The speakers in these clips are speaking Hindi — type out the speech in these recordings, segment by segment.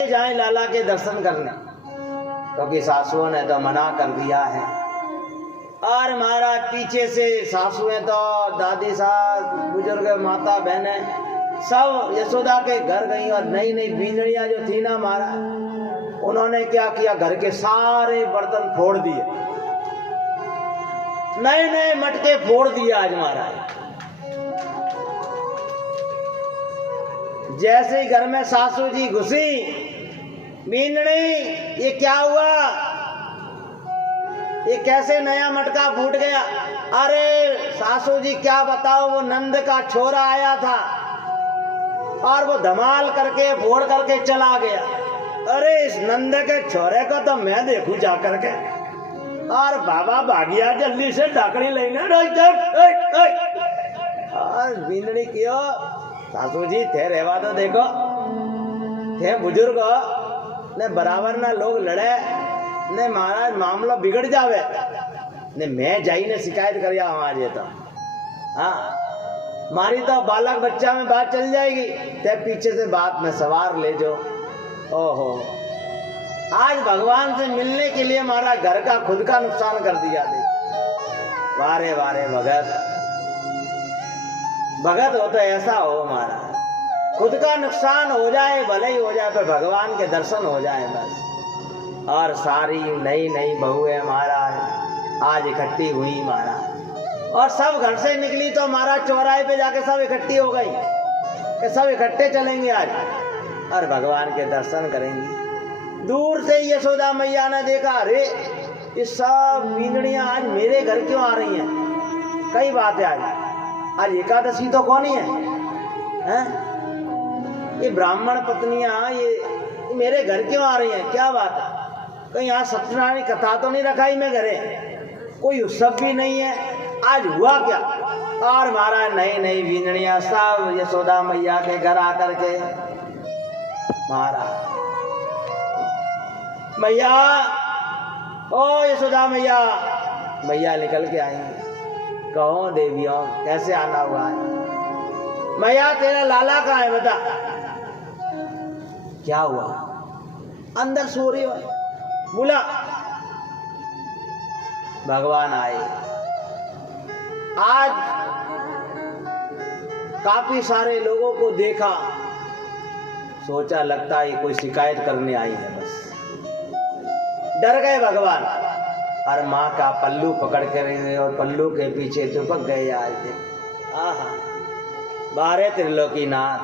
जाए लाला के दर्शन करने, क्योंकि सासुओं ने तो मना कर दिया है। और हमारा पीछे से सासुएं तो दादी सास बुजुर्ग माता बहनें सब यशोदा के घर गई और नई नई बींदड़ियाँ जो थी ना हमारा, उन्होंने क्या किया, घर के सारे बर्तन फोड़ दिए, नए नए मटके फोड़ दिए। आज महाराज जैसे ही घर में सासू जी घुसी, बींदड़ी ये क्या हुआ, ये कैसे नया मटका फूट गया? अरे सासू जी क्या बताओ, वो नंद का छोरा आया था और वो धमाल करके फोड़ करके चला गया। अरे इस नंद के छोरे को तो मैं देखूं जा करके। और बाबा भागिया जल्दी से ढाकड़ी लेने। और बींदड़ी क्यों सासू जी थे रेवा तो देखो, थे बुजुर्ग ने बराबर ना लोग लड़े ने महाराज मामला बिगड़ जावे ने मैं जाई ने शिकायत करिया हमारे तो। हाँ मारी तो बालक बच्चा में बात चल जाएगी, ते पीछे से बात में सवार ले जो। ओहो आज भगवान से मिलने के लिए हमारा घर का खुद का नुकसान कर दिया। देख वारे वारे भगत, भगत हो तो ऐसा हो हमारा, खुद का नुकसान हो जाए भले ही हो जाए, पर भगवान के दर्शन हो जाए बस। और सारी नई नई बहुएं महाराज आज इकट्ठी हुई महाराज, और सब घर से निकली तो हमारा चौराहे पे जाके सब इकट्ठी हो गई कि सब इकट्ठे चलेंगे आज और भगवान के दर्शन करेंगे। दूर से यशोदा मैया ने देखा, अरे ये सब बींदड़ियां आज मेरे घर क्यों आ रही हैं? कई बात है आज एकादशी तो कौन ही है? ये ब्राह्मण पत्नियां ये मेरे घर क्यों आ रही हैं? क्या बात है? कहीं यहाँ सत्यनारायण कथा तो नहीं रखाई मैं घरे? कोई उत्सव भी नहीं है, आज हुआ क्या? और महाराज नई नई बींदड़ियां सब यशोदा मैया के घर आकर के, महाराज मैया ओ यशोदा मैया, मैया निकल के आएंगे। कहो देवियों कैसे आना हुआ है? मैया तेरा लाला कहाँ है बता? क्या हुआ? अंदर सो रही हो, बोला भगवान आए। आज काफी सारे लोगों को देखा, सोचा लगता है कोई शिकायत करने आई है, बस डर गए भगवान और माँ का पल्लू पकड़ कर और पल्लू के पीछे दुपक गए। आज देख आहा बारे त्रिलोकीनाथ,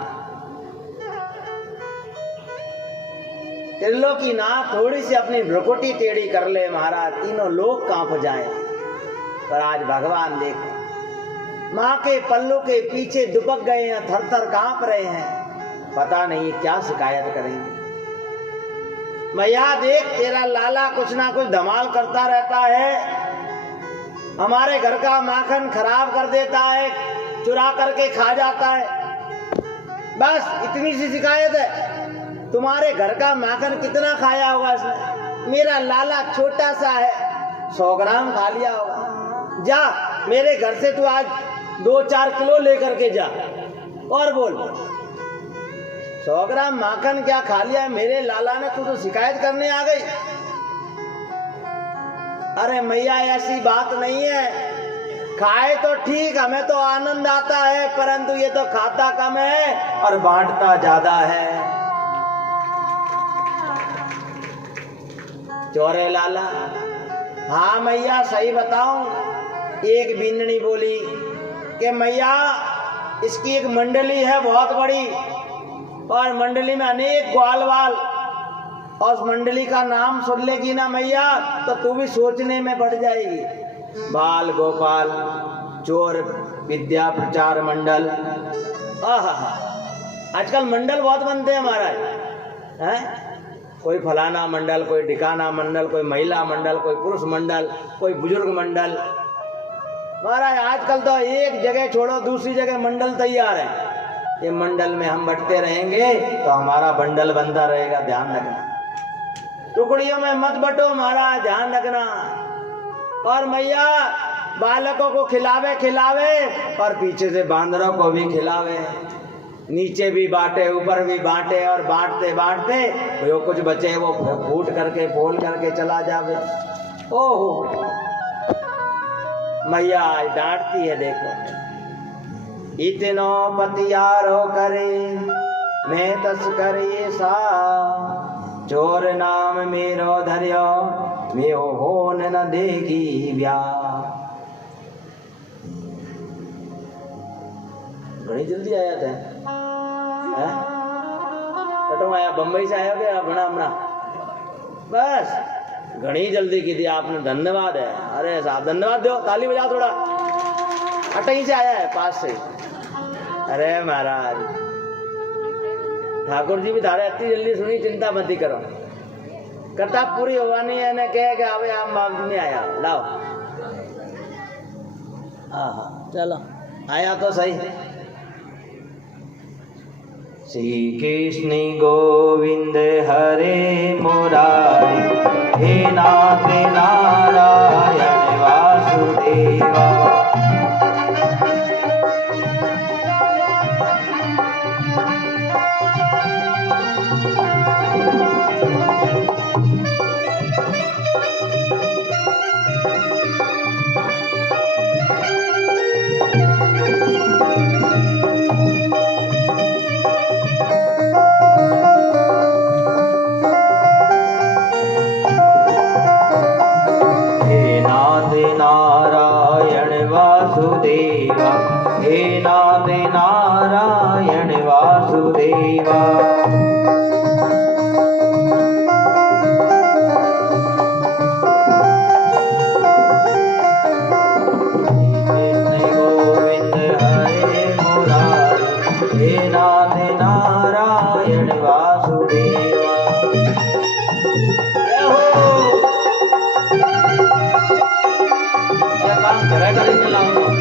त्रिलोकीनाथ थोड़ी सी अपनी भ्रुकुटी टेढ़ी कर ले महाराज, तीनों लोग कांप जाएं। पर आज भगवान देखो माँ के पल्लू के पीछे दुपक गए हैं, थर थर कांप रहे हैं, पता नहीं क्या शिकायत करेंगे। मैया देख तेरा लाला कुछ ना कुछ धमाल करता रहता है, हमारे घर का माखन खराब कर देता है, चुरा करके खा जाता है, बस इतनी सी शिकायत है। तुम्हारे घर का माखन कितना खाया होगा इसने? मेरा लाला छोटा सा है, 100 ग्राम खा लिया होगा। जा मेरे घर से तू आज 2-4 किलो लेकर के जा और बोल 100 ग्राम माखन क्या खा लिया मेरे लाला ने? तू तो शिकायत करने आ गई। अरे मैया ऐसी बात नहीं है, खाए तो ठीक, हमें तो आनंद आता है, परंतु ये तो खाता कम है और बांटता ज्यादा है। चोरे लाला, हाँ मैया सही बताऊं। एक बींदड़ी बोली कि मैया इसकी एक मंडली है बहुत बड़ी, और मंडली में अनेक ग्वालवाल, और उस मंडली का नाम सुन लेगी ना मैया तो तू भी सोचने में पड़ जाएगी। बाल गोपाल चोर विद्या प्रचार मंडल, आजकल मंडल बहुत बनते हैं महाराज, हैं? कोई फलाना मंडल, कोई ठिकाना मंडल, कोई महिला मंडल, कोई पुरुष मंडल, कोई बुजुर्ग मंडल। महाराज आजकल तो एक जगह छोड़ो दूसरी जगह मंडल तैयार है। ये मंडल में हम बंटते रहेंगे तो हमारा बंडल बनता रहेगा, ध्यान रखना। टुकड़ियों में मत बटो महाराज, ध्यान रखना। और मैया बालकों को खिलावे और पीछे से बांदरों को भी खिलावे। नीचे भी बांटे, ऊपर भी बांटे, और बांटते बांटते जो कुछ बचे वो फूट करके फोल करके चला जावे। ओहो, मैया आज डांटती है, देखो। इतनो पतियारो करे मैं तस्कर ये सा, चोर नाम मेरो धर्यो मेरो होन न देगी ब्याह। घनी जल्दी आया था, कटो आया, बम्बई से आया क्या अपना अपना? बस घनी जल्दी की थी आपने, धन्यवाद है। अरे साहब धन्यवाद दो, ताली बजाओ थोड़ा। अटई से आया है, पास से। अरे महाराज ठाकुर जी भी थारे इतनी जल्दी सुनी, चिंता मत करो, कथा पूरी होवानी है ने कहे कि अबे आप मांग में आया, लाओ। हाँ चलो, आया तो सही। श्री कृष्ण गोविंद हरे मुरारी, हे नाथ नारायण वासुदेवा। हे नाथ नारायण वासुदेवा। कृष्ण गोविंद हरे मुरारी, हे नाथ नारायण वासुदेवा। काम करेगा नहीं लाऊंगा।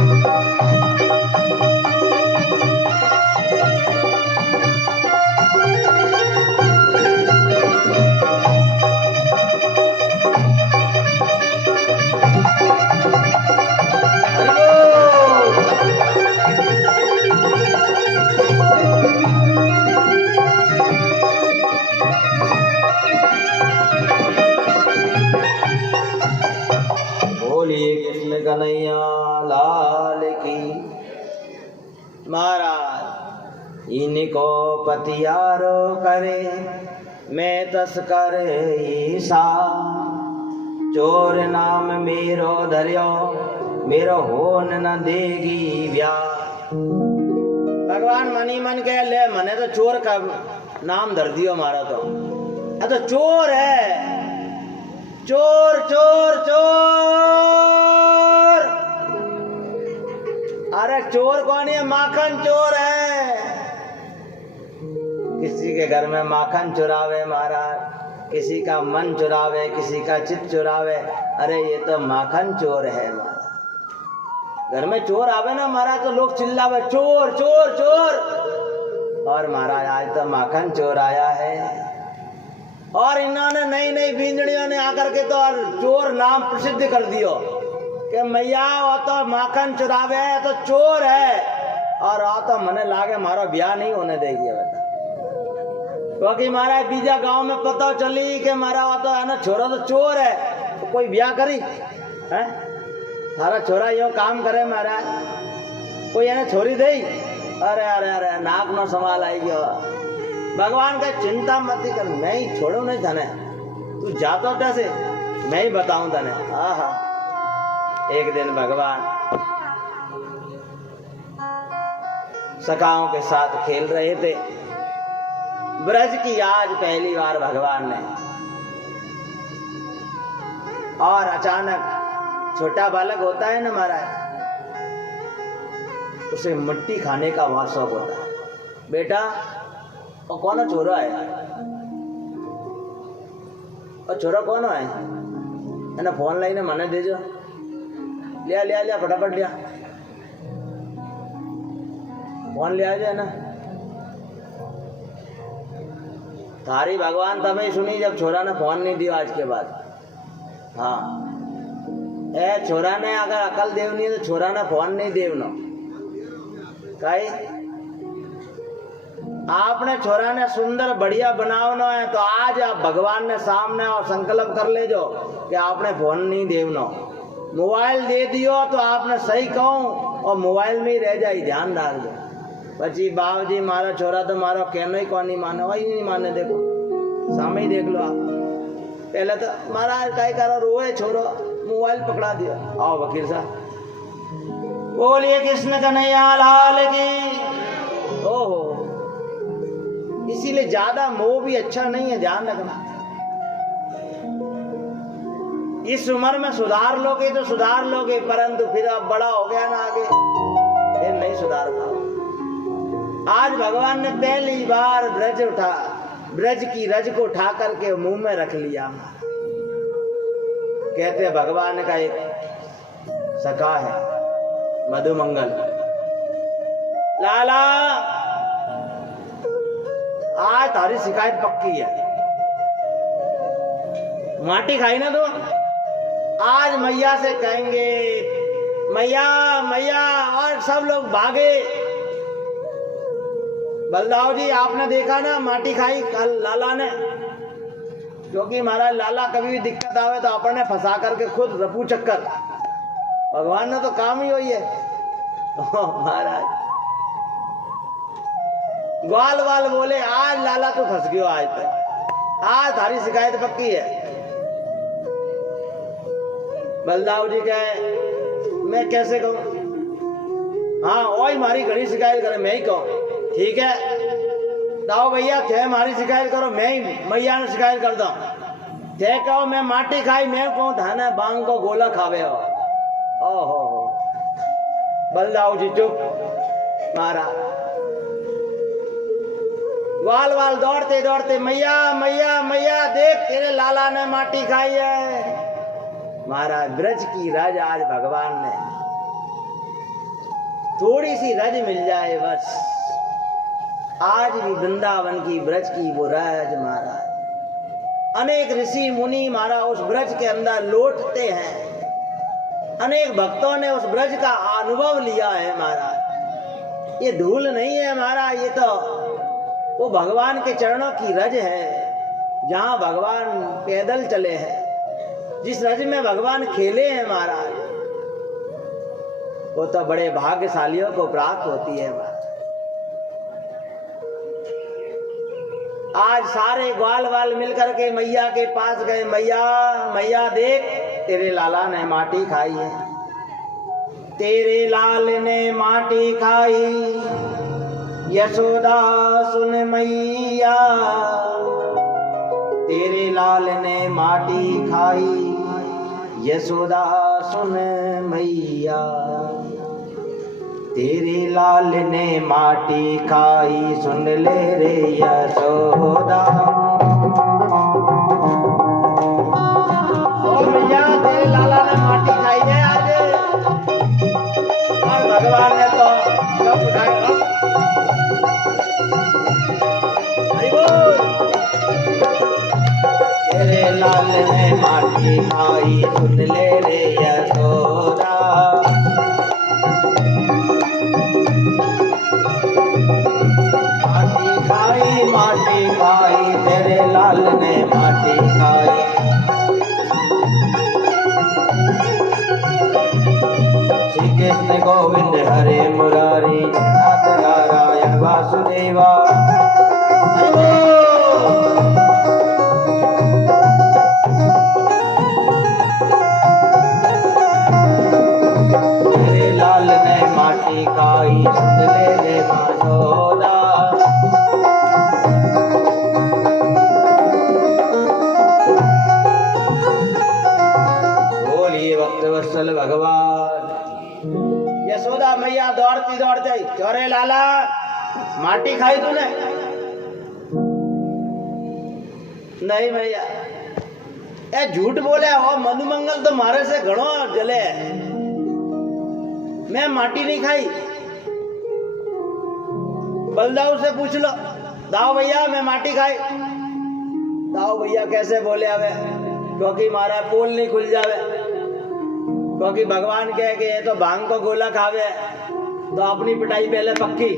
कन्हैया लाल की। महाराज इनको पतियारो करे मैं तस्कर ईसा, चोर नाम मेरो धर्यो मेरो होन न देगी ब्याह। भगवान मनी मन के ले, मने तो चोर का नाम धर दियो मारा तो चोर है, चोर चोर चोर। अरे चोर कौन है? माखन चोर है। किसी के घर में माखन चुरावे महाराज, किसी का मन चुरावे, किसी का चित चुरावे। अरे ये तो माखन चोर है महाराज। घर में चोर आवे ना महाराज तो लोग चिल्लावे चोर चोर चोर। और महाराज आज तो माखन चोर आया है, और इन्होंने नई नई बींजड़ियों ने आकर के तो और चोर नाम प्रसिद्ध कर दियो कि मैया वो तो माखन चुरावे है तो चोर है, और आ तो मने लागे मारो ब्याह नहीं होने देगी बेटा। क्योंकि मारा बीजा गांव में पता चली कि मारा वो तो है ना छोरा तो चोर है, तो कोई ब्याह करी है? थारा छोरा यो काम करे महाराज, कोई है ना छोरी दे? अरे अरे अरे नाक नो सवाल आई गयो। भगवान का चिंता मत कर, मैं ही छोड़ू नहीं थाने, तू जातो कैसे मैं ही बताऊं थाने। आहा एक दिन भगवान सखाओं के साथ खेल रहे थे। ब्रज की आज पहली बार भगवान ने, और अचानक छोटा बालक होता है ना महाराज, उसे मिट्टी खाने का बहुत शौक होता है। बेटा और कौन छोरा है? और छोरा कौन है ना? फोन लाइन मने देजो, लिया लिया लिया फटाफट लिया, फोन लिया जाए ना। थारी भगवान तभी सुनी जब छोरा ने फोन नहीं दिया आज के बाद। हाँ ए छोरा ने अगर अकल देवनी है तो छोरा ने फोन नहीं देवनो काई। आपने छोरा ने सुंदर बढ़िया बनावनो है तो आज आप भगवान ने सामने और संकल्प कर ले जो कि आपने फोन नहीं देवनो, मोबाइल दे दियो तो आपने सही कहूँ और मोबाइल में ही रह जाए, ध्यान रख दो। पची बाप जी मारा छोरा तो मारो कहनो ही कौन नहीं माने, वही नहीं माने, देखो सामने ही देख लो आप। पहले तो महाराज क्या करो, रोए छोरो, मोबाइल पकड़ा दिया। आओ वकील साहब, बोलिए कृष्ण कन्हैया लाल की। ओहो, इसीलिए ज्यादा मोह भी अच्छा नहीं है, ध्यान रखना। इस उम्र में सुधार लोगे तो सुधार लोगे, परंतु फिर अब बड़ा हो गया ना आगे, फिर नहीं सुधार पाओ। आज भगवान ने पहली बार ब्रज की रज को उठा करके मुंह में रख लिया। कहते हैं भगवान का एक सखा है मधुमंगल, लाला आज तारी शिकायत पक्की है, माटी खाई ना तो आज मैया से कहेंगे मैया मैया, और सब लोग भागे। बलदाव जी आपने देखा ना माटी खाई कल लाला ने, क्योंकि महाराज लाला कभी भी दिक्कत आवे तो अपने फंसा करके खुद रफू चक्कर, भगवान ने तो काम ही वही है। महाराज ग्वाल वाल बोले आज लाला तो फंस गयो, आज तक आज थारी शिकायत पक्की है। बलदाव जी कहे मैं कैसे कहूं, हाँ वही मारी घड़ी शिकायत करे, मैं ही कहूं ठीक है। दाओ भैया थे हमारी शिकायत करो, मैं ही मैया ने शिकायत कर दो। थे कहो मैं माटी खाई, मैं कहूं थाने बांग को गोला खावे हो। ओहो बलदाऊ जी चुप, मारा वाल वाल दौड़ते दौड़ते मैया मैया मैया देख तेरे लाला ने माटी खाई है। महाराज ब्रज की रज आज भगवान ने, थोड़ी सी रज मिल जाए बस, आज भी वृंदावन की ब्रज की वो रज महाराज, अनेक ऋषि मुनि महाराज उस ब्रज के अंदर लौटते हैं, अनेक भक्तों ने उस ब्रज का अनुभव लिया है महाराज। ये धूल नहीं है महाराज, ये तो वो भगवान के चरणों की रज है, जहां भगवान पैदल चले हैं, जिस रज में भगवान खेले हैं महाराज, वो तो बड़े भाग्यशालियों को प्राप्त होती है महाराज। आज सारे ग्वाल वाल मिलकर के मैया के पास गए, मैया मैया देख तेरे लाला ने माटी खाई है, तेरे लाल ने माटी खाई, यशोदा सुन मैया, तेरे लाल ने माटी खाई, यशोदा सुन मैया, तेरे लाल ने माटी खाई, सुन ले रे यशोदा। और मैया तेरे लाला ने माटी खाई है आज, और भगवान ने तो कब उठाया, तेरे लाल ने माटी खाई, सुन ले रे यशोदा। माटी खाई तेरे लाल ने माटी खाई, श्री कृष्ण गोविंद हरे मुरारी, नाथ नारायण वासुदेवा। तेरे लाल ने माटी खाई, सुन ले रे यशोदा। वत्सल भगवान। यशोदा मैया दौड़ती दौड़ती, चोरे लाला माटी खाई तूने? नहीं भैया, ए झूठ बोले हो, मधुमंगल तो मारे से घणो जले, मैं माटी नहीं खाई। बलदाऊ से पूछ लो, दाओ भैया मैं माटी खाई। दाओ भैया कैसे बोले हवे, क्योंकि मारा पोल नहीं खुल जावे, क्योंकि भगवान कहे कि ये तो भांग को गोला खावे, तो अपनी पिटाई पहले पक्की।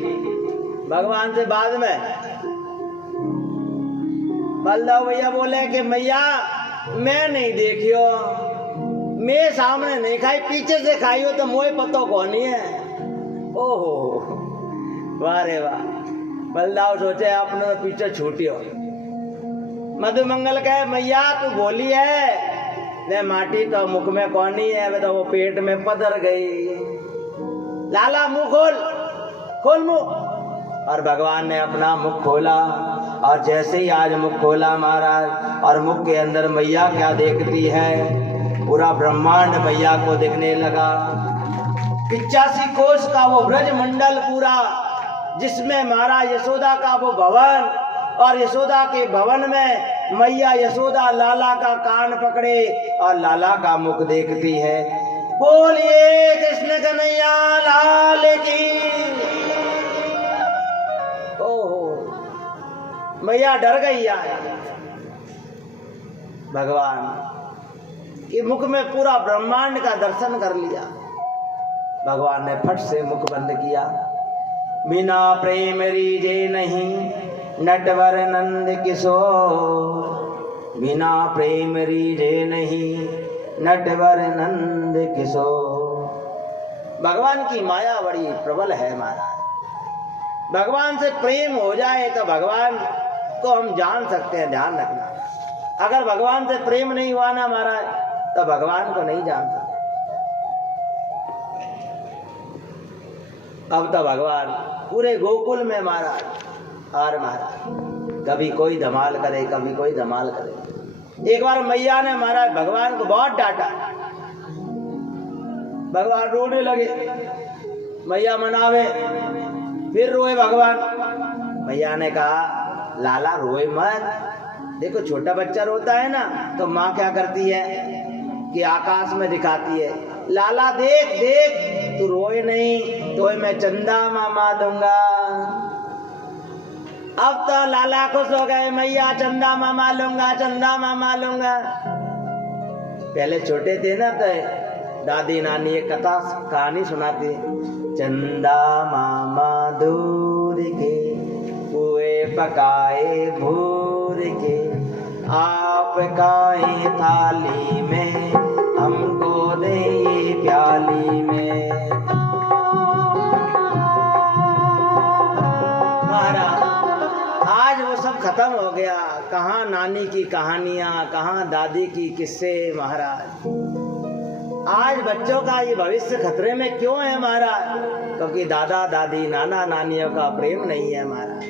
भगवान से बाद में बलदाऊ भैया बोले कि मैया मैं नहीं देखियो, मैं सामने नहीं खाई, पीछे से खाई हो तो मोए पतो कौन ही है। ओहो वाह रे वाह। बलदाऊ सोचे आपने तो पीछे छूटियो। मधुमंगल कहे मैया तू बोली है ने माटी तो मुख में कौन ही है, तो वो पेट में पधर गई। लाला मुंह खोल, खोल मुंह। और भगवान ने अपना मुख खोला और जैसे ही आज मुख खोला महाराज और मुख के अंदर मैया क्या देखती है, पूरा ब्रह्मांड मैया को दिखने लगा। 85 कोस का वो ब्रज मंडल पूरा, जिसमें महाराज यशोदा का वो भवन और यशोदा के भवन में मैया यशोदा लाला का कान पकड़े और लाला का मुख देखती है। बोलिए कृष्ण कन्हैया लाल की। ओहो मैया डर गई यार। भगवान के मुख में पूरा ब्रह्मांड का दर्शन कर लिया। भगवान ने फट से मुख बंद किया। बिना प्रेम रीजे नहीं नटवर नंद किशोर, बिना प्रेम रीजे नहीं नटवर नंद किशोर। भगवान की माया बड़ी प्रबल है महाराज। भगवान से प्रेम हो जाए तो भगवान को हम जान सकते हैं, ध्यान रखना। अगर भगवान से प्रेम नहीं हुआ ना महाराज तो भगवान को नहीं जान सकते। अब तो भगवान पूरे गोकुल में महाराज और महाराज कभी कोई धमाल करे, कभी कोई धमाल करे। एक बार मैया ने महाराज भगवान को बहुत डांटा। भगवान रोने लगे, मैया मनावे, फिर रोए भगवान। मैया ने कहा लाला रोए मत, देखो छोटा बच्चा रोता है ना तो माँ क्या करती है कि आकाश में दिखाती है, लाला देख देख तू रोए नहीं तो मैं चंदा मामा दूंगा। अब तो लाला खुश हो गए, मैया चंदा मामा लूंगा, चंदा मामा लूंगा। पहले छोटे थे ना तो दादी नानी एक कथा कहानी सुनाती, चंदा मामा दूर के कुए पकाए भूर के, आप खाए थाली में हमको दे प्याली में। आज वो सब खत्म हो गया। कहाँ नानी की कहानियां, कहाँ दादी की किस्से महाराज। आज बच्चों का ये भविष्य खतरे में क्यों है महाराज? क्योंकि दादा दादी नाना नानियों का प्रेम नहीं है महाराज।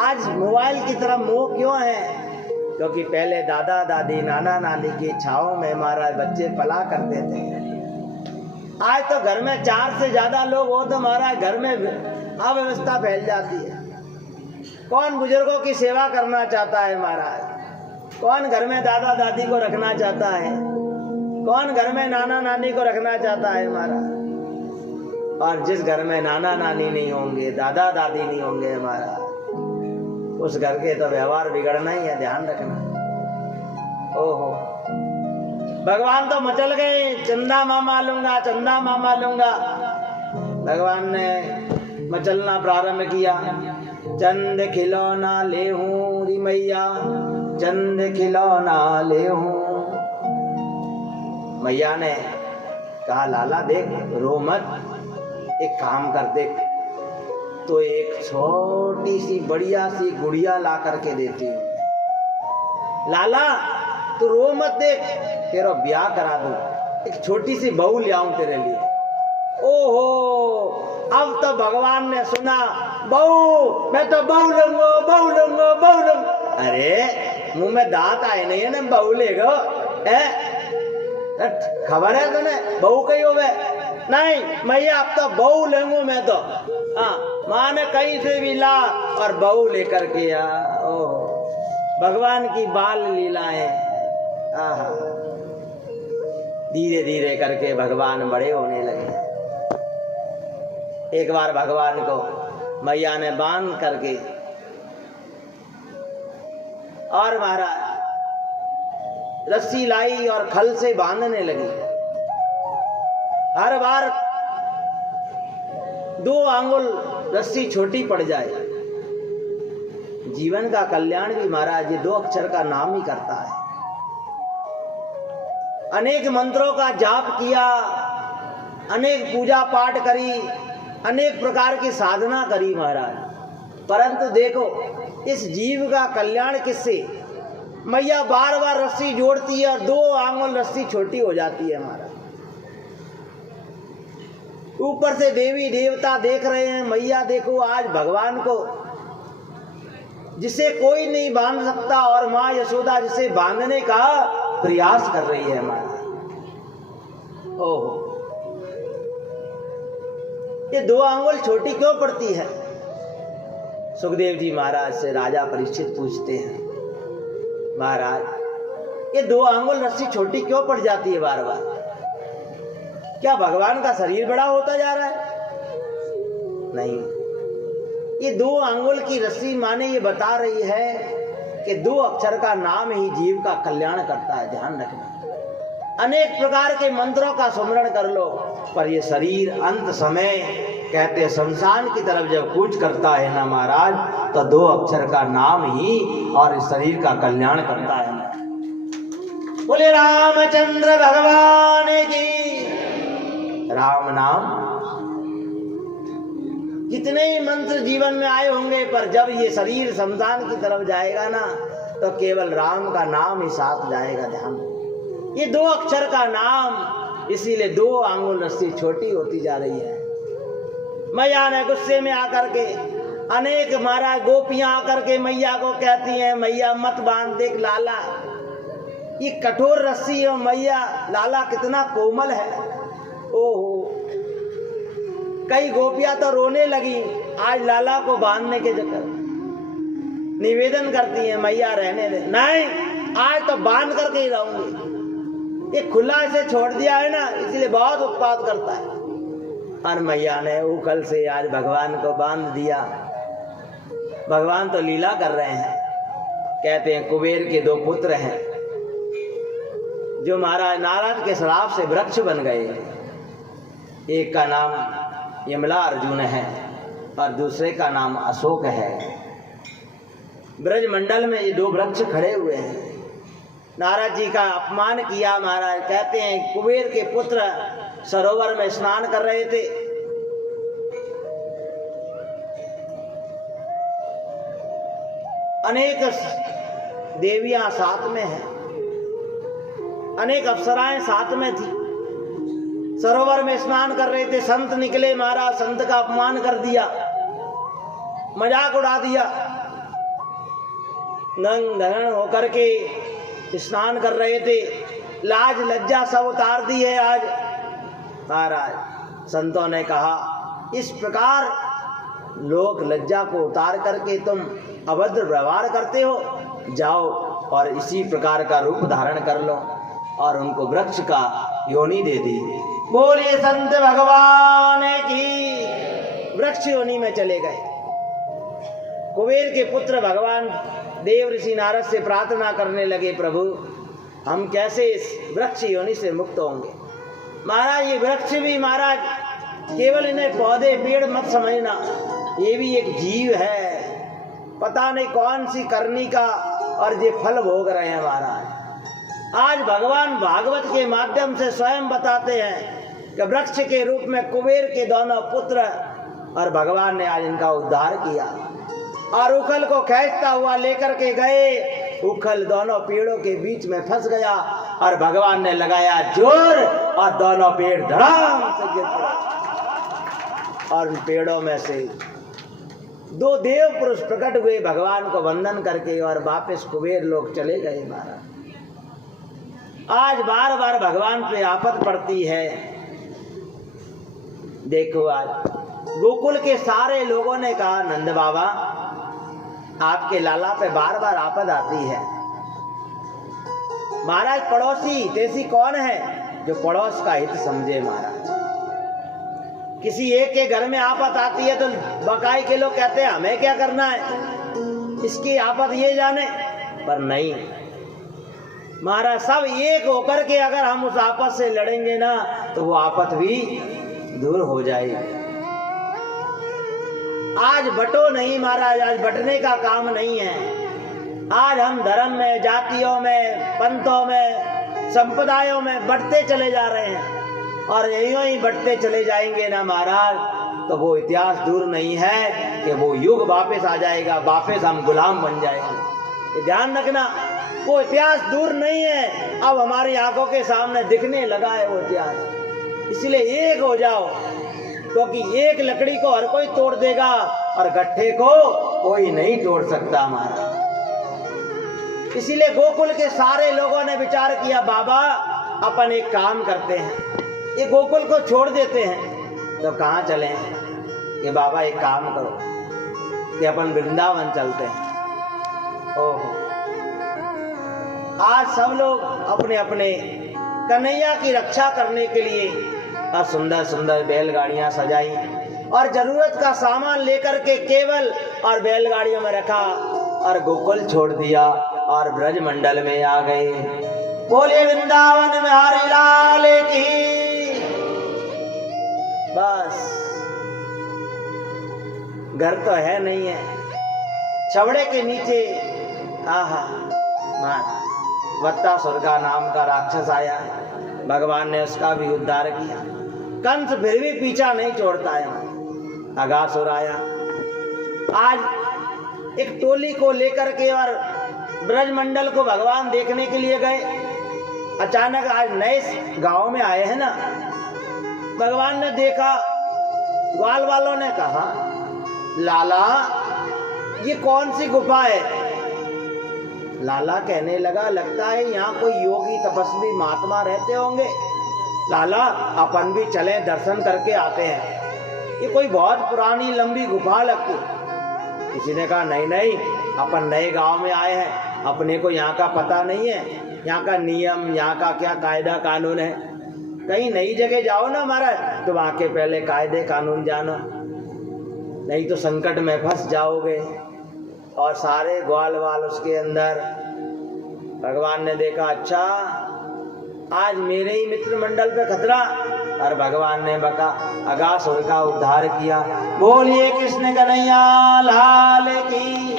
आज मोबाइल की तरफ मोह क्यों है? क्योंकि पहले दादा दादी नाना नानी की छाओं में महाराज बच्चे पला करते थे। आज तो घर में 4 से ज्यादा लोग हो तो महाराज घर में अव्यवस्था फैल जाती है। कौन बुजुर्गों की सेवा करना चाहता है महाराज? कौन घर में दादा दादी को रखना चाहता है? कौन घर में नाना नानी को रखना चाहता है महाराज? और जिस घर में नाना नानी नहीं होंगे, दादा दादी नहीं होंगे महाराज, उस घर के तो व्यवहार बिगड़ना ही है, ध्यान रखना। ओहो भगवान तो मचल गए, चंदा मामा लूंगा, चंदा मामा लूंगा। भगवान ने मचलना प्रारंभ किया। चंद खिलौना ले हूं री मैया, चंद खिलौना ले हूं। मैया ने कहा लाला देख रो मत, एक काम कर दे, तो एक छोटी सी बढ़िया सी गुड़िया ला करके देती हूँ। लाला तू रो मत, देख तेरा ब्याह करा दूं, एक छोटी सी बहू ले आऊं तेरे लिए। ओहो अब तो भगवान ने सुना, बहू मैं तो बहू लूंगा, बहू लूंगा, बहू लूंगा। अरे मुंह में दांत आए नहीं है ना, बहू लेगो खबर है तुम्हें? बहू कही हो गए? नहीं मैया अब तो बहू लेंगू मैं तो। हाँ माँ ने कहीं से भी ला और बहू लेकर के आ। ओह भगवान की बाल लीलाएं। आहा धीरे धीरे करके भगवान बड़े होने लगे। एक बार भगवान को मैया ने बांध करके और महाराज रस्सी लाई और खल से बांधने लगी। हर बार 2 आंगुल रस्सी छोटी पड़ जाए। जीवन का कल्याण भी महाराज ये 2 अक्षर का नाम ही करता है। अनेक मंत्रों का जाप किया, अनेक पूजा पाठ करी, अनेक प्रकार की साधना करी महाराज, परंतु देखो इस जीव का कल्याण किससे? मैया बार बार रस्सी जोड़ती है और 2 आंगुल रस्सी छोटी हो जाती है महाराज। ऊपर से देवी देवता देख रहे हैं, मैया देखो आज भगवान को जिसे कोई नहीं बांध सकता और माँ यशोदा जिसे बांधने का प्रयास कर रही है महाराज। ओहो, ये 2 आंगुल छोटी क्यों पड़ती है? सुखदेव जी महाराज से राजा परीक्षित पूछते हैं, महाराज ये 2 आंगुल रस्सी छोटी क्यों पड़ जाती है बार बार? क्या भगवान का शरीर बड़ा होता जा रहा है? नहीं, ये 2 आंगुल की रस्सी माने ये बता रही है कि 2 अक्षर का नाम ही जीव का कल्याण करता है। ध्यान रखना, अनेक प्रकार के मंत्रों का सुमरण कर लो, पर ये शरीर अंत समय कहते शमशान की तरफ जब कूच करता है ना महाराज, तो 2 अक्षर का नाम ही और इस शरीर का कल्याण करता है। बोले रामचंद्र भगवान की। राम नाम कितने ही मंत्र जीवन में आए होंगे, पर जब ये शरीर शमशान की तरफ जाएगा ना, तो केवल राम का नाम ही साथ जाएगा। ध्यान, ये 2 अक्षर का नाम, इसीलिए 2 आंगुल रस्सी छोटी होती जा रही है। मैया ने गुस्से में आकर के अनेक महाराज गोपियां आकर के मैया को कहती हैं, मैया मत बांध, देख लाला ये कठोर रस्सी है। मैया लाला कितना कोमल है। ओहो, कई गोपियां तो रोने लगी आज लाला को बांधने के चक्कर। निवेदन करती हैं, मैया रहने दे। नहीं, आज तो बांध करके ही रहूंगी। ये खुला इसे छोड़ दिया है ना, इसलिए बहुत उत्पात करता है। और मैया ने उखल से आज भगवान को बांध दिया। भगवान तो लीला कर रहे हैं। कहते हैं कुबेर के 2 पुत्र हैं जो महाराज नारद के श्राप से वृक्ष बन गए। एक का नाम यमला अर्जुन है और दूसरे का नाम अशोक है। ब्रजमंडल में ये 2 वृक्ष खड़े हुए हैं। नारद जी का अपमान किया महाराज। कहते हैं कुबेर के पुत्र सरोवर में स्नान कर रहे थे। अनेक देवियां साथ में हैं, अनेक अप्सराएं साथ में थी। सरोवर में स्नान कर रहे थे। संत निकले महाराज, संत का अपमान कर दिया, मजाक उड़ा दिया। नंग धरण होकर के स्नान कर रहे थे, लाज लज्जा सब उतार दी है आज। महाराज संतों ने कहा इस प्रकार लोक लज्जा को उतार करके तुम अभद्र व्यवहार करते हो, जाओ और इसी प्रकार का रूप धारण कर लो। और उनको वृक्ष का योनि दे दी। बोलिए संत भगवान की। वृक्ष योनि में चले गए। कुबेर के पुत्र भगवान देव ऋषि नारद से प्रार्थना करने लगे, प्रभु हम कैसे इस वृक्ष योनि से मुक्त होंगे। महाराज ये वृक्ष भी महाराज केवल इन्हें पौधे पेड़ मत समझना, ये भी एक जीव है। पता नहीं कौन सी करनी का और ये फल भोग रहे हैं महाराज। आज भगवान भागवत के माध्यम से स्वयं बताते हैं कि वृक्ष के रूप में कुबेर के दोनों पुत्र और भगवान ने आज इनका उद्धार किया। और उखल को खींचता हुआ लेकर के गए। उखल दोनों पेड़ों के बीच में फंस गया और भगवान ने लगाया जोर और दोनों पेड़ धड़ाम से गिर पड़े। और उन पेड़ों में से 2 देव पुरुष प्रकट हुए भगवान को वंदन करके और वापस कुबेर लोग चले गए। महाराज आज बार बार भगवान पे आफत पड़ती है। देखो आज गोकुल के सारे लोगों ने कहा नंद बाबा आपके लाला पे बार बार आफत आती है। महाराज पड़ोसी तेसी कौन है जो पड़ोस का हित समझे। महाराज किसी एक के घर में आफत आती है तो बकाई के लोग कहते हैं हमें क्या करना है, इसकी आफत ये जाने। पर नहीं महाराज, सब एक होकर के अगर हम उस आपस से लड़ेंगे ना तो वो आफत भी दूर हो जाएगी। आज बटो नहीं महाराज, आज बटने का काम नहीं है। आज हम धर्म में, जातियों में, पंथों में, संप्रदायों में बढ़ते चले जा रहे हैं और यूं ही बढ़ते चले जाएंगे ना महाराज, तो वो इतिहास दूर नहीं है कि वो युग वापस आ जाएगा, वापस हम गुलाम बन जाएंगे। ये ध्यान रखना, वो इतिहास दूर नहीं है, अब हमारी आंखों के सामने दिखने लगा है वो इतिहास। इसलिए एक हो जाओ, क्योंकि एक लकड़ी को हर कोई तोड़ देगा और गट्ठे को कोई नहीं तोड़ सकता हमारा। इसीलिए गोकुल के सारे लोगों ने विचार किया, बाबा अपन एक काम करते हैं, ये गोकुल को छोड़ देते हैं। तो कहाँ चले? ये बाबा एक काम करो कि अपन वृंदावन चलते हैं। ओहो, आज सब लोग अपने अपने कन्हैया की रक्षा करने के लिए और सुंदर सुंदर बैलगाड़ियां सजाई और जरूरत का सामान लेकर के केवल और बैलगाड़ियों में रखा और गोकुल छोड़ दिया और ब्रज मंडल में आ गए। बोले वृंदावन में हरि लाल की। बस घर तो है नहीं है, छवड़े के नीचे आहा मां वत्तासुर का नाम का राक्षस आया, भगवान ने उसका भी उद्धार किया। कंस फिर भी पीछा नहीं छोड़ता है। अगासुर आया, आज एक टोली को लेकर के और ब्रजमंडल को भगवान देखने के लिए गए। अचानक आज नए गांव में आए हैं ना, भगवान ने देखा, ग्वाल वालों ने कहा, लाला ये कौन सी गुफा है? लाला कहने लगा, लगता है यहाँ कोई योगी तपस्वी महात्मा रहते होंगे। लाला अपन भी चले दर्शन करके आते हैं, ये कोई बहुत पुरानी लंबी गुफा लगती। किसी ने कहा नहीं नहीं, अपन नए गांव में आए हैं, अपने को यहाँ का पता नहीं है, यहाँ का नियम, यहाँ का क्या कायदा कानून है। कहीं नई जगह जाओ ना महाराज, तो वहाँ के पहले कायदे कानून जानो, नहीं तो संकट में फंस जाओगे। और सारे ग्वाल वाल उसके अंदर। भगवान ने देखा, अच्छा आज मेरे ही मित्र मंडल पे खतरा, और भगवान ने बका अगासुर का उद्धार किया। बोलिए कृष्ण कन्हैया लाल की।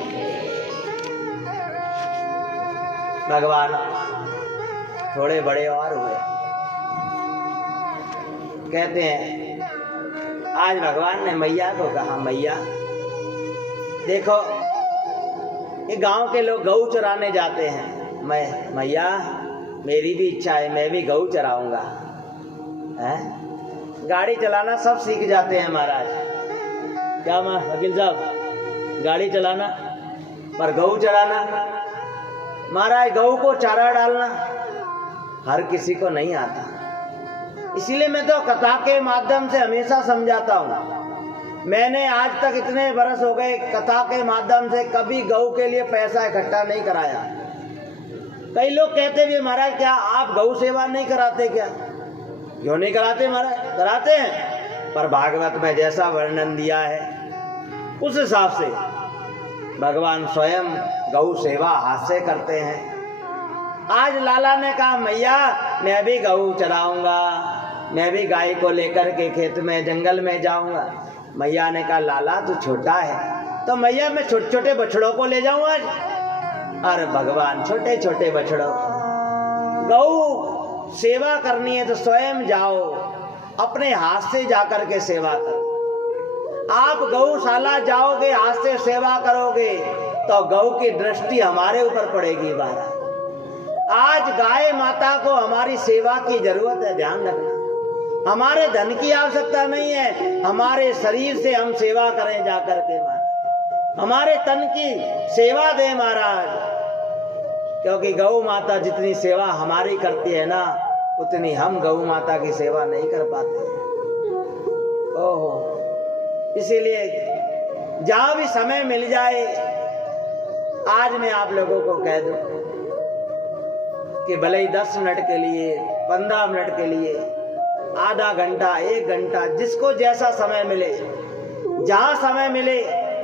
भगवान थोड़े बड़े और हुए। कहते हैं आज भगवान ने मैया को कहा, मैया देखो ये गांव के लोग गऊ चराने जाते हैं, मैया मेरी भी इच्छा है, मैं भी गऊ चराऊंगा। गाड़ी चलाना सब सीख जाते हैं महाराज, क्या वकील साहब, गाड़ी चलाना, पर गऊ चराना महाराज, गऊ को चारा डालना हर किसी को नहीं आता। इसीलिए मैं तो कथा के माध्यम से हमेशा समझाता हूँ। मैंने आज तक इतने बरस हो गए, कथा के माध्यम से कभी गऊ के लिए पैसा इकट्ठा नहीं कराया। कई लोग कहते भी महाराज क्या आप गऊ सेवा नहीं कराते क्या? क्यों नहीं कराते महाराज? कराते हैं, पर भागवत में जैसा वर्णन दिया है उस हिसाब से भगवान स्वयं गऊ सेवा हाथ से करते हैं। आज लाला ने कहा, मैया मैं भी गऊ चराऊंगा, मैं भी गाय को लेकर के खेत में जंगल में जाऊंगा। मैया ने कहा, लाला तू छोटा है तो मैया मैं छोटे छोटे बछड़ों को ले जाऊं आज। अरे भगवान छोटे छोटे बछड़ों, गऊ सेवा करनी है तो स्वयं जाओ, अपने हाथ से जाकर के सेवा करो। आप गौशाला जाओगे, हाथ से सेवा करोगे तो गौ की दृष्टि हमारे ऊपर पड़ेगी। महाराज आज गाय माता को हमारी सेवा की जरूरत है, ध्यान रखना। हमारे धन की आवश्यकता नहीं है, हमारे शरीर से हम सेवा करें जाकर के महाराज, हमारे तन की सेवा दें महाराज, क्योंकि गौ माता जितनी सेवा हमारी करती है ना, उतनी हम गौ माता की सेवा नहीं कर पाते। ओहो, इसीलिए जहां भी समय मिल जाए, आज मैं आप लोगों को कह दूं कि भले ही 10 मिनट के लिए, 15 मिनट के लिए, आधा घंटा, 1 घंटा, जिसको जैसा समय मिले, जहां समय मिले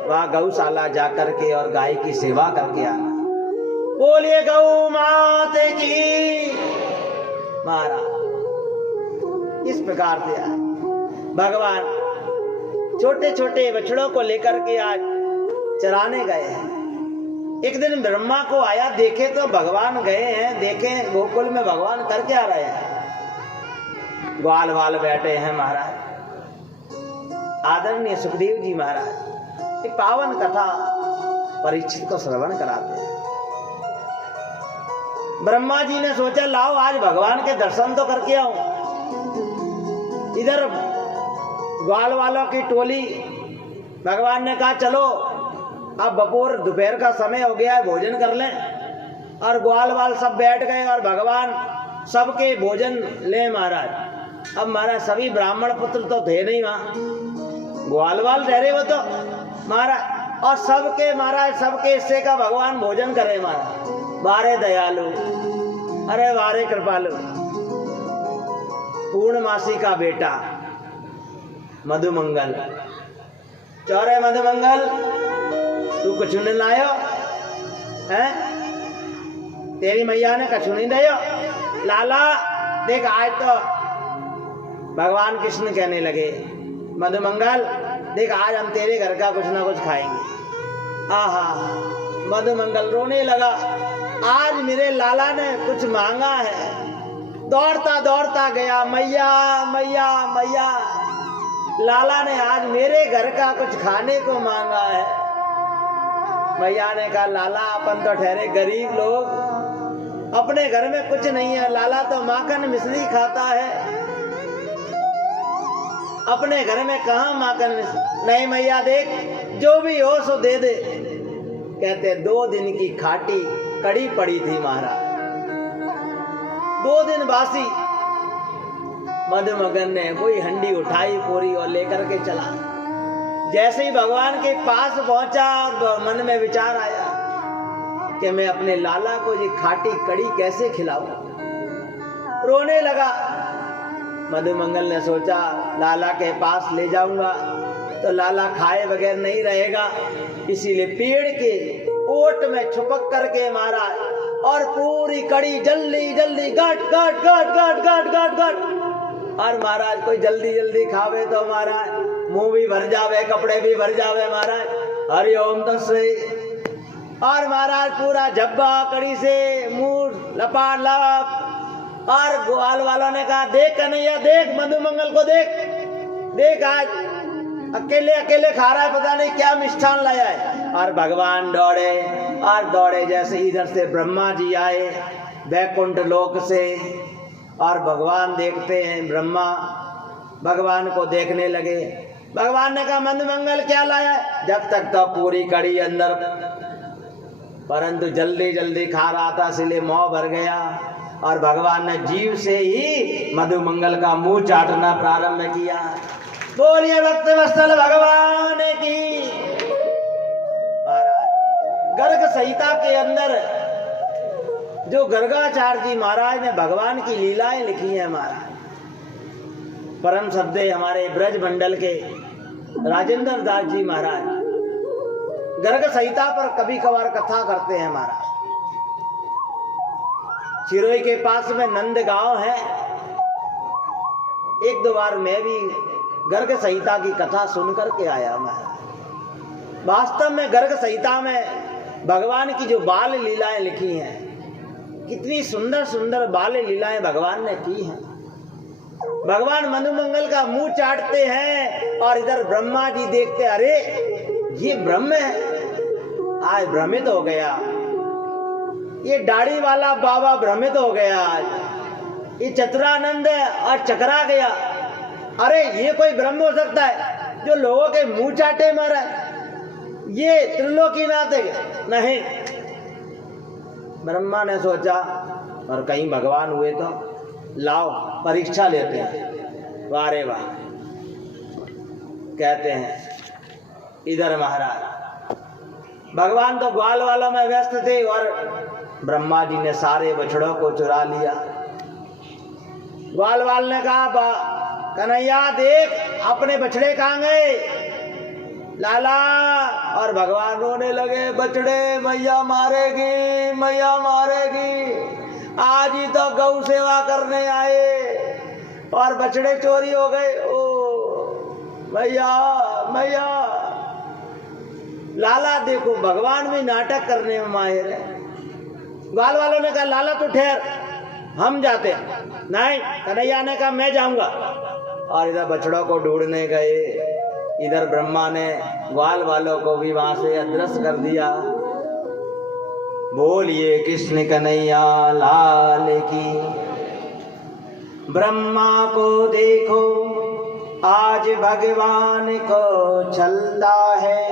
वहां गौशाला जाकर के और गाय की सेवा करके आना। बोलिए गौ माते की। महाराज इस प्रकार से भगवान छोटे छोटे बछड़ों को लेकर के आज चराने गए हैं। एक दिन ब्रह्मा को आया, देखे तो भगवान गए हैं, देखे गोकुल में भगवान करके आ रहे हैं। ग्वाल वाल बैठे हैं महाराज, आदरणीय सुखदेव जी महाराज ये पावन कथा परीक्षित को श्रवण कराते हैं। ब्रह्मा जी ने सोचा लाओ आज भगवान के दर्शन तो करके आऊं। इधर ग्वाल वालों की टोली, भगवान ने कहा चलो अब बपोर दोपहर का समय हो गया है, भोजन कर लें। और ग्वाल वाल सब बैठ गए और भगवान सबके भोजन ले महाराज। अब महाराज सभी ब्राह्मण पुत्र तो थे नहीं वहाँ, ग्वाल वाल ठहरे वो तो महाराज, और सबके महाराज सबके हिस्से का भगवान भोजन करे महाराज। वारे दयालु, अरे वारे कृपालु। पूर्णमासी का बेटा मधुमंगल, चौरे मधुमंगल तू कुछ नहीं लायो हैं? तेरी मैया ने कछु नहीं दियो। लाला देख आज तो भगवान कृष्ण कहने लगे मधुमंगल देख आज हम तेरे घर का कुछ ना कुछ खाएंगे। आहा, मधुमंगल रोने लगा, आज मेरे लाला ने कुछ मांगा है। दौड़ता दौड़ता गया, मैया मैया मैया, लाला ने आज मेरे घर का कुछ खाने को मांगा है। मैया ने कहा लाला अपन तो ठहरे गरीब लोग, अपने घर में कुछ नहीं है। लाला तो माखन मिश्री खाता है, अपने घर में कहाँ माखन मिश्री। नहीं मैया देख जो भी हो सो दे दे। कहते 2 दिन की खाटी कड़ी पड़ी थी महाराज, 2 दिन बासी। मधुमगन ने वही हंडी उठाई पूरी और लेकर के चला। जैसे ही भगवान के पास पहुंचा तो मन में विचार आया कि मैं अपने लाला को ये खाटी कड़ी कैसे खिलाऊं। रोने लगा। मधुमंगल ने सोचा लाला के पास ले जाऊंगा तो लाला खाए बगैर नहीं रहेगा, इसीलिए पेड़ के ओट में छुपक करके मारा और पूरी कड़ी जल्दी जल्दी गट गट गट गट गट गट गट। और महाराज कोई जल्दी जल्दी खावे तो महाराज मुंह भी भर जावे, कपड़े भी भर जावे महाराज। हरिओम तस्मै। और महाराज पूरा झब्बा कड़ी से मुंह लपालप। और ग्वाल वालों ने कहा देख कन्हैया देख मधुमंगल को देख, देख आज अकेले अकेले खा रहा है, पता नहीं क्या मिष्ठान लाया है। और भगवान दौड़े और दौड़े, जैसे इधर से ब्रह्मा जी आए वैकुंठ लोक से और भगवान देखते हैं। ब्रह्मा भगवान को देखने लगे। भगवान ने कहा मधुमंगल क्या लाया है? जब तक तो पूरी कड़ी अंदर, परंतु जल्दी जल्दी खा रहा था इसलिए मुंह भर गया। और भगवान ने जीव से ही मधुमंगल का मुंह चाटना प्रारंभ किया। बोलिए भक्त वत्सल भगवान की। गर्ग संहिता के अंदर जो गर्गाचार्य जी महाराज ने भगवान की लीलाएं लिखी हैं महाराज, परम श्रद्धेय हमारे ब्रज मंडल के राजेंद्र दास जी महाराज गर्ग संहिता पर कभी कभार कथा करते हैं महाराज। सिरोही के पास में नंद गांव है। 1-2 बार मैं भी गर्ग संहिता की कथा सुन करके आया महाराज। वास्तव में गर्ग संहिता में भगवान की जो बाल लीलाएं लिखी हैं, कितनी सुंदर सुंदर बाल लीलाएं भगवान ने की हैं। भगवान मधुमंगल का मुंह चाटते हैं और इधर ब्रह्मा जी देखते, अरे ये ब्रह्म है। आज भ्रमित हो गया, ये दाढ़ी वाला बाबा भ्रमित हो गया। आज ये चतुरानंद है और चकरा गया। अरे ये कोई ब्रह्म हो सकता है जो लोगों के मुंह चाटे मारा है? ये त्रिलोकीनाथ है? नहीं। ब्रह्मा ने सोचा और कहीं भगवान हुए तो लाओ परीक्षा लेते हैं। वारे वाह। कहते हैं इधर महाराज भगवान तो ग्वाल वालों में व्यस्त थे और ब्रह्मा जी ने सारे बछड़ों को चुरा लिया। ग्वाल वाल ने कहा कन्हैया देख अपने बछड़े कहाँ गए लाला। और भगवान रोने लगे, बछड़े मैया मारेगी, मैया मारेगी। आज ही तो गौ सेवा करने आए और बछड़े चोरी हो गए। ओ मैया भैया लाला देखो भगवान भी नाटक करने में माहिर है। ग्वाल वालों ने कहा लाला तू ठहर, हम जाते हैं। नहीं, कन्हैया ने कहा मैं जाऊंगा। और इधर बछड़ों को ढूंढने गए, इधर ब्रह्मा ने ग्वाल वालों को भी वहां से अदृश्य कर दिया। बोलिए कृष्ण कन्हैया लाल की। ब्रह्मा को देखो आज भगवान को चलता है,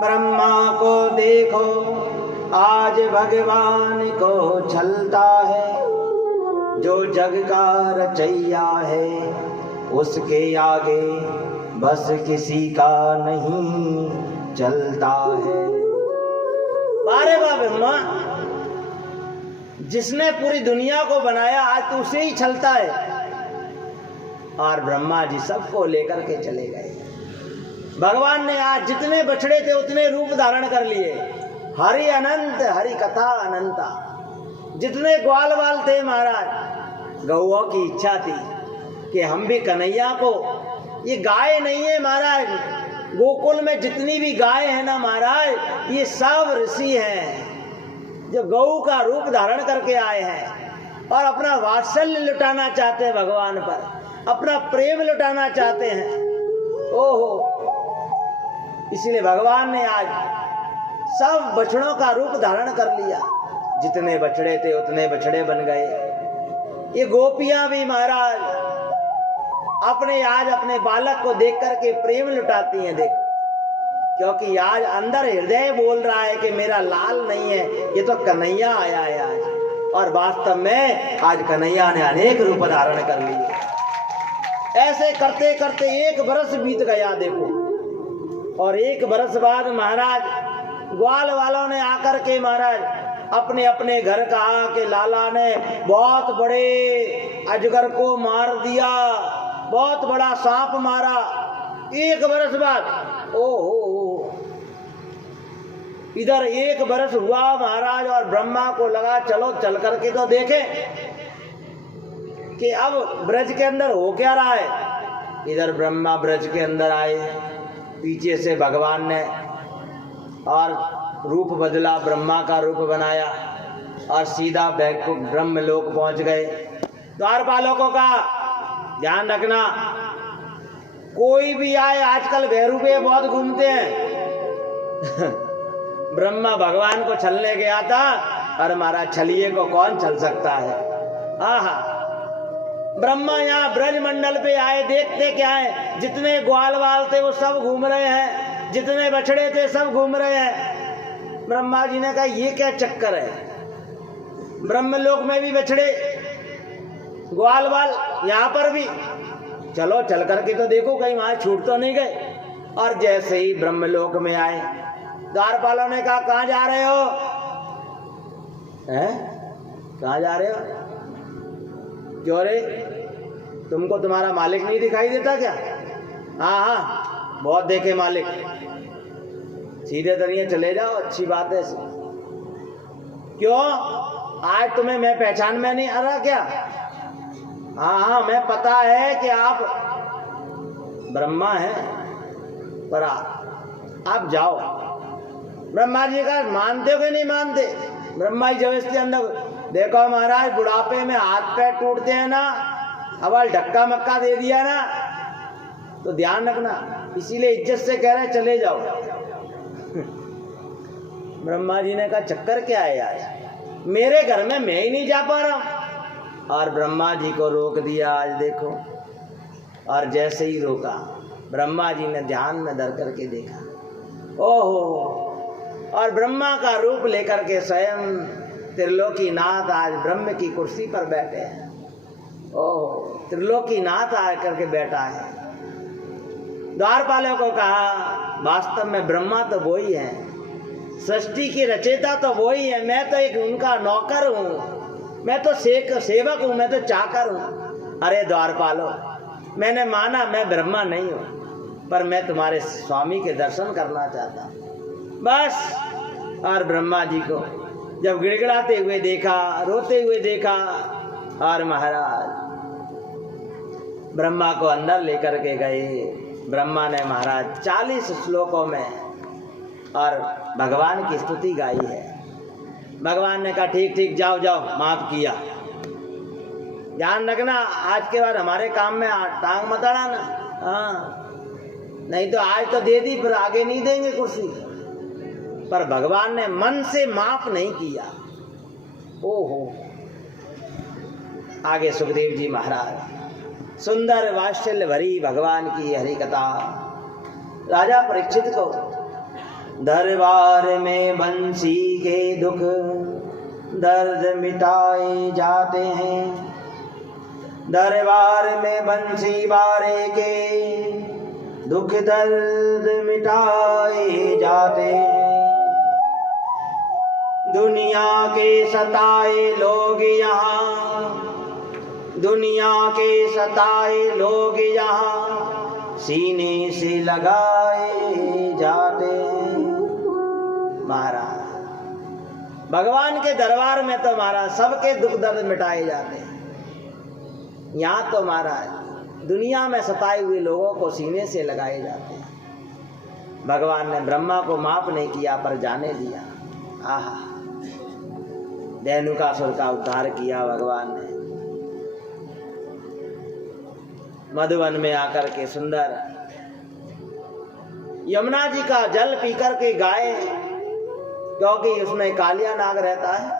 ब्रह्मा को देखो आज भगवान को चलता है। जो जग का रचैया है उसके आगे बस किसी का नहीं चलता है। बारे बा ब्रह्मा, जिसने पूरी दुनिया को बनाया आज तो उसे ही चलता है। और ब्रह्मा जी सबको लेकर के चले गए। भगवान ने आज जितने बछड़े थे उतने रूप धारण कर लिए। हरि अनंत, हरि कथा अनंता। जितने ग्वाल वाल थे महाराज, गौओं की इच्छा थी कि हम भी कन्हैया को, ये गाय नहीं है महाराज, गोकुल में जितनी भी गाय है ना महाराज, ये सब ऋषि हैं जो गौ का रूप धारण करके आए हैं और अपना वात्सल्य लुटाना चाहते हैं भगवान पर, अपना प्रेम लुटाना चाहते हैं। ओहो, इसलिए भगवान ने आज सब बछड़ों का रूप धारण कर लिया। जितने बछड़े थे उतने बछड़े बन गए। ये गोपियां भी महाराज अपने आज अपने बालक को देख करके प्रेम लुटाती हैं। देख, क्योंकि आज अंदर हृदय बोल रहा है कि मेरा लाल नहीं है, ये तो कन्हैया आया है आज। और वास्तव में आज कन्हैया ने अनेक रूप धारण कर लिए। ऐसे करते करते 1 बरस बीत गया देखो। और 1 बरस बाद महाराज ग्वाल वालों ने आकर के महाराज अपने अपने घर कहा कि लाला ने बहुत बड़े अजगर को मार दिया, बहुत बड़ा सांप मारा। 1 बरस बाद ओहो, इधर 1 बरस हुआ महाराज और ब्रह्मा को लगा चलो चल करके तो देखें कि अब ब्रज के अंदर हो क्या रहा है। इधर ब्रह्मा ब्रज के अंदर आए, पीछे से भगवान ने और रूप बदला, ब्रह्मा का रूप बनाया और सीधा बैकुंठ ब्रह्मलोक पहुंच गए। द्वारपालों का ध्यान रखना, कोई भी आए, आजकल भैरूपे बहुत घूमते हैं। ब्रह्मा भगवान को छलने गया था और हमारा छलिए को कौन छल सकता है। आहा, ब्रह्मा यहाँ ब्रज मंडल पे आए, देखते क्या है, जितने ग्वाल वाल थे वो सब घूम रहे हैं, जितने बछड़े थे सब घूम रहे हैं। ब्रह्मा जी ने कहा ये क्या चक्कर है, ब्रह्मलोक में भी बछड़े ग्वाल वाल, यहाँ पर भी, चलो चल करके तो देखो कहीं वहां छूट तो नहीं गए। और जैसे ही ब्रह्मलोक में आए, द्वारपालों ने कहा कहाँ जा रहे हो, हैं कहाँ जा रहे हो, क्यों रे, तुमको तुम्हारा मालिक नहीं दिखाई देता क्या। हाँ हाँ बहुत देखे मालिक, सीधे तरीके चले जाओ, अच्छी बात है। क्यों, आज तुम्हें मैं पहचान में नहीं आ रहा क्या। हाँ हाँ मैं पता है कि आप ब्रह्मा हैं, पर आप जाओ। ब्रह्मा जी का मानते हो कि नहीं मानते। ब्रह्मा जी जब इसके अंदर देखो महाराज, बुढ़ापे में हाथ पैर टूटते हैं ना, अब धक्का मक्का दे दिया ना तो ध्यान रखना, इसीलिए इज्जत से कह रहे चले जाओ। ब्रह्मा जी ने कहा चक्कर क्या है यार, मेरे घर में मैं ही नहीं जा पा रहा हूं। और ब्रह्मा जी को रोक दिया आज देखो। और जैसे ही रोका, ब्रह्मा जी ने ध्यान में धर करके देखा, ओहो, और ब्रह्मा का रूप लेकर के स्वयं त्रिलोकीनाथ आज ब्रह्म की कुर्सी पर बैठे हैं। ओहो, त्रिलोकीनाथ आकर के बैठा है। द्वारपालों को कहा वास्तव में ब्रह्मा तो वो ही है, सृष्टि की रचयिता तो वो ही है, मैं तो एक उनका नौकर हूँ, मैं तो सेवक हूँ, मैं तो चाकर हूँ। अरे द्वारपालों, मैंने माना मैं ब्रह्मा नहीं हूँ, पर मैं तुम्हारे स्वामी के दर्शन करना चाहता हूँ बस। और ब्रह्मा जी को जब गिड़गिड़ाते हुए देखा, रोते हुए देखा, और महाराज ब्रह्मा को अंदर लेकर के गए। ब्रह्मा ने महाराज 40 श्लोकों में और भगवान की स्तुति गाई है। भगवान ने कहा ठीक ठीक जाओ जाओ, माफ किया। ध्यान रखना, आज के बाद हमारे काम में टांग मत अड़ाना। हाँ, नहीं तो आज तो दे दी, फिर आगे नहीं देंगे कुर्सी। पर भगवान ने मन से माफ नहीं किया। ओहो, आगे सुखदेव जी महाराज सुंदर वात्सल्य भरी भगवान की हरि कथा। राजा परीक्षित को दरबार में बंसी के दुख दर्द मिटाए जाते हैं, दरबार में बंसी बारे के दुख दर्द मिटाए जाते हैं। दुनिया के सताए लोग यहाँ, दुनिया के सताए लोग यहाँ सीने से लगाए जाते हैं। महाराज भगवान के दरबार में तो महाराज सबके दुख दर्द मिटाए जाते हैं। यहाँ तो महाराज दुनिया में सताए हुए लोगों को सीने से लगाए जाते हैं। भगवान ने ब्रह्मा को माफ नहीं किया पर जाने दिया। आहा, धेनुकासुर का उद्धार किया भगवान ने। मधुवन में आकर के सुंदर यमुना जी का जल पीकर के गाय, क्योंकि उसमें कालिया नाग रहता है,